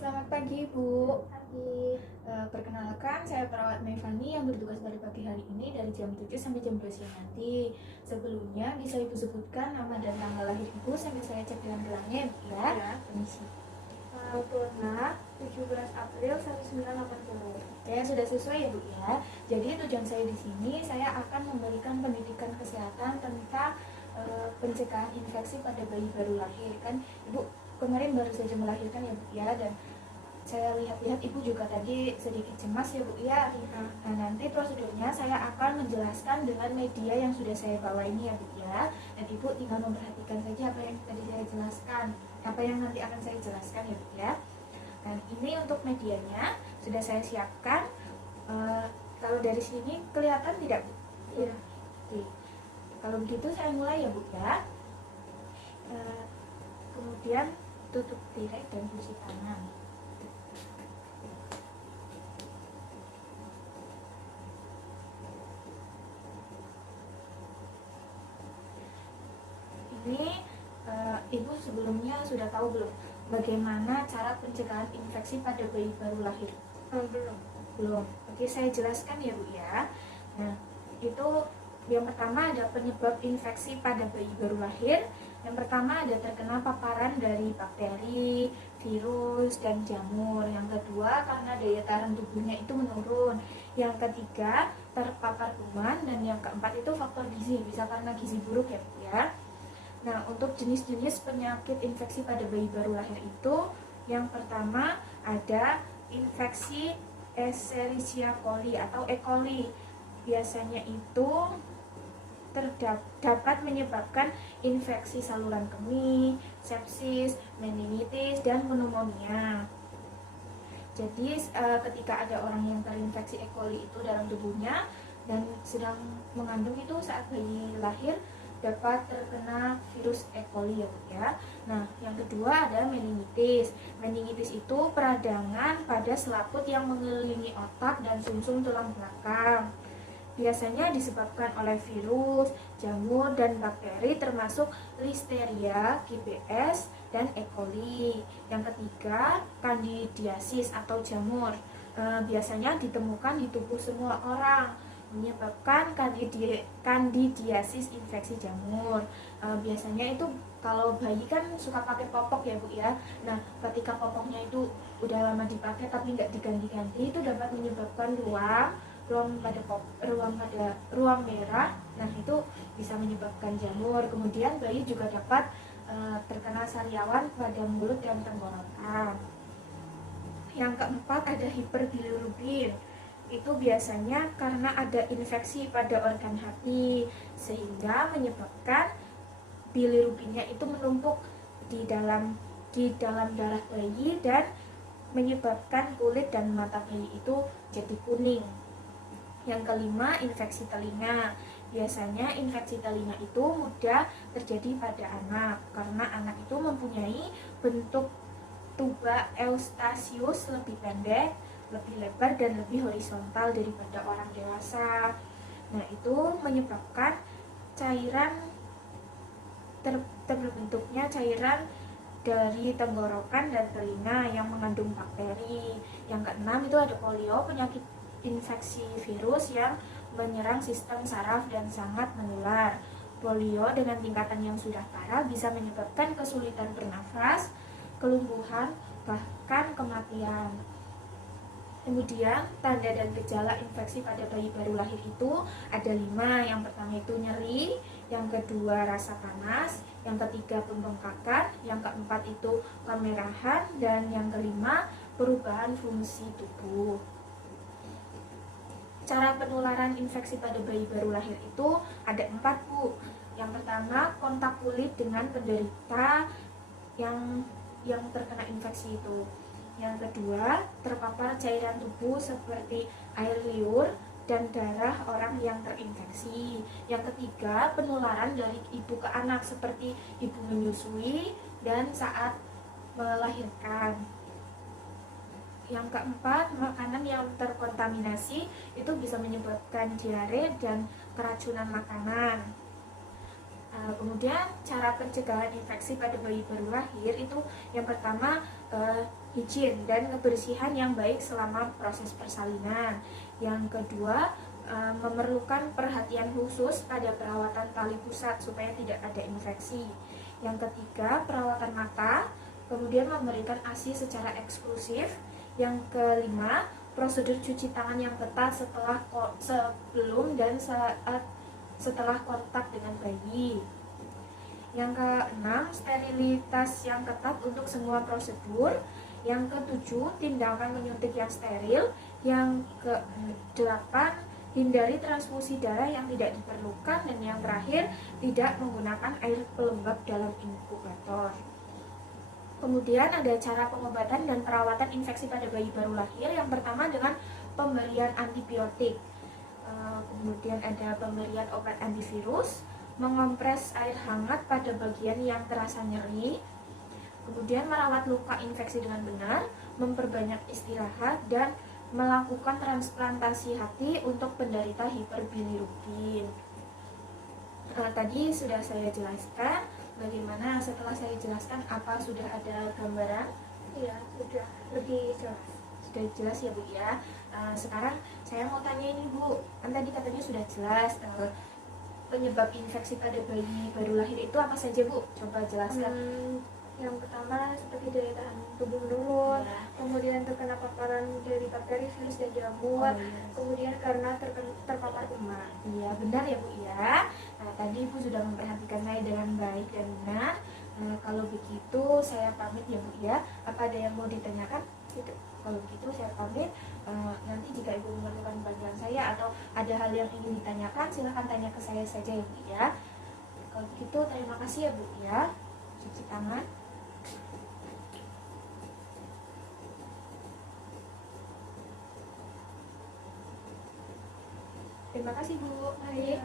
Selamat pagi, Bu. Pagi. Perkenalkan, saya perawat Mevani yang bertugas pada pagi hari ini dari jam 7 sampai jam 2 siang nanti. Sebelumnya, bisa Ibu sebutkan nama dan tanggal lahir Ibu sambil saya cek dengan gelangnya, ya? Ya. Permisi. Purna 17 April 1980. Oke, sudah sesuai ya, Bu, ya. Jadi tujuan saya di sini, saya akan memberikan pendidikan kesehatan tentang pencegahan infeksi pada bayi baru lahir. Kan Ibu kemarin baru saja melahirkan ya, Bu, ya, dan saya lihat-lihat Ibu juga tadi sedikit cemas ya, Bu, ya. Nah, nanti prosedurnya saya akan menjelaskan dengan media yang sudah saya bawa ini ya, Bu, ya. Dan Ibu tinggal memperhatikan saja apa yang tadi saya jelaskan, apa yang nanti akan saya jelaskan ya, Bu, ya. Dan ini untuk medianya sudah saya siapkan. Kalau dari sini kelihatan tidak, Bu? Iya. Oke. Kalau begitu saya mulai ya, Bu, ya. Kemudian tutup tirai dan cuci tangan. Ini Ibu sebelumnya sudah tahu belum bagaimana cara pencegahan infeksi pada bayi baru lahir? Belum. Oke, saya jelaskan ya, Bu, ya. Nah, itu yang pertama ada penyebab infeksi pada bayi baru lahir. Yang pertama ada terkena paparan dari bakteri, virus, dan jamur. Yang kedua karena daya tahan tubuhnya itu menurun. Yang ketiga terpapar kuman, dan yang keempat itu faktor gizi, bisa karena gizi buruk ya, Bu, ya. Nah, untuk jenis-jenis penyakit infeksi pada bayi baru lahir itu, yang pertama ada infeksi Escherichia coli atau E. coli. Biasanya itu dapat menyebabkan infeksi saluran kemih, sepsis, meningitis, dan pneumonia. Jadi ketika ada orang yang terinfeksi E. coli itu dalam tubuhnya dan sedang mengandung itu saat bayi lahir, dapat terkena virus E. coli ya, Bu, ya. Nah, yang kedua ada meningitis. Meningitis itu peradangan pada selaput yang mengelilingi otak dan sumsum tulang belakang. Biasanya disebabkan oleh virus, jamur, dan bakteri termasuk Listeria, GBS, dan E. coli. Yang ketiga, kandidiasis atau jamur. Biasanya ditemukan di tubuh semua orang, menyebabkan kandidiasis infeksi jamur. Biasanya itu kalau bayi kan suka pakai popok ya, Bu, ya. Nah, ketika popoknya itu udah lama dipakai tapi nggak diganti-ganti, itu dapat menyebabkan ruam merah. Nah, itu bisa menyebabkan jamur. Kemudian bayi juga dapat terkena sariawan pada mulut dan tenggorokan. Yang keempat ada hiperbilirubin. Itu biasanya karena ada infeksi pada organ hati sehingga menyebabkan bilirubinnya itu menumpuk di dalam darah bayi dan menyebabkan kulit dan mata bayi itu jadi kuning. Yang kelima, infeksi telinga. Biasanya infeksi telinga itu mudah terjadi pada anak karena anak itu mempunyai bentuk tuba eustachius lebih pendek, lebih lebar, dan lebih horizontal daripada orang dewasa. Nah, itu menyebabkan terbentuknya cairan dari tenggorokan dan telinga yang mengandung bakteri. Yang keenam itu ada polio, penyakit infeksi virus yang menyerang sistem saraf dan sangat menular. Polio dengan tingkatan yang sudah parah bisa menyebabkan kesulitan bernafas, kelumpuhan, bahkan kematian. Kemudian tanda dan gejala infeksi pada bayi baru lahir itu ada 5. Yang pertama itu nyeri, yang kedua rasa panas, yang ketiga pembengkakan, yang keempat itu kemerahan, dan yang kelima perubahan fungsi tubuh. Cara penularan infeksi pada bayi baru lahir itu ada 4, Bu. Yang pertama kontak kulit dengan penderita yang terkena infeksi itu. Yang kedua, terpapar cairan tubuh seperti air liur dan darah orang yang terinfeksi. Yang ketiga, penularan dari ibu ke anak seperti ibu menyusui dan saat melahirkan. Yang keempat, makanan yang terkontaminasi itu bisa menyebabkan diare dan keracunan makanan. Kemudian cara pencegahan infeksi pada bayi baru lahir itu yang pertama higien dan kebersihan yang baik selama proses persalinan. Yang kedua, memerlukan perhatian khusus pada perawatan tali pusat supaya tidak ada infeksi. Yang ketiga, perawatan mata, kemudian memberikan ASI secara eksklusif. Yang kelima, prosedur cuci tangan yang ketat sebelum dan setelah kontak dengan bayi. Yang keenam, sterilitas yang ketat untuk semua prosedur. Yang ketujuh, tindakan menyuntik yang steril. Yang kedelapan, hindari transfusi darah yang tidak diperlukan. Dan yang terakhir, tidak menggunakan air pelembab dalam inkubator. Kemudian ada cara pengobatan dan perawatan infeksi pada bayi baru lahir. Yang pertama dengan pemberian antibiotik. Kemudian ada pemberian obat antivirus, mengompres air hangat pada bagian yang terasa nyeri, kemudian merawat luka infeksi dengan benar, memperbanyak istirahat, dan melakukan transplantasi hati untuk penderita hiperbilirubin. Tadi sudah saya jelaskan. Bagaimana setelah saya jelaskan, apa sudah ada gambaran? Iya, sudah lebih jelas. Sudah jelas ya Bu ya. Sekarang saya mau tanya ini Bu, kan tadi katanya sudah jelas penyebab infeksi pada bayi baru lahir itu apa saja Bu? Coba jelaskan. Yang pertama seperti daya tahan tubuh menurun, Ya. kemudian terkena paparan dari bakteri, virus, dan jamur, Yes. kemudian karena terpapar kuman. Iya benar ya Bu ya. Nah tadi Ibu sudah memperhatikan saya dengan baik dan benar. Kalau begitu saya pamit ya Bu ya. Apa ada yang mau ditanyakan? Gitu. Kalau begitu saya pamit. Nanti jika Ibu memerlukan bantuan saya atau ada hal yang ingin ditanyakan, silahkan tanya ke saya saja ya Bu ya. Kalau begitu terima kasih ya Bu ya. Cuci tangan. Terima kasih Bu. Baik.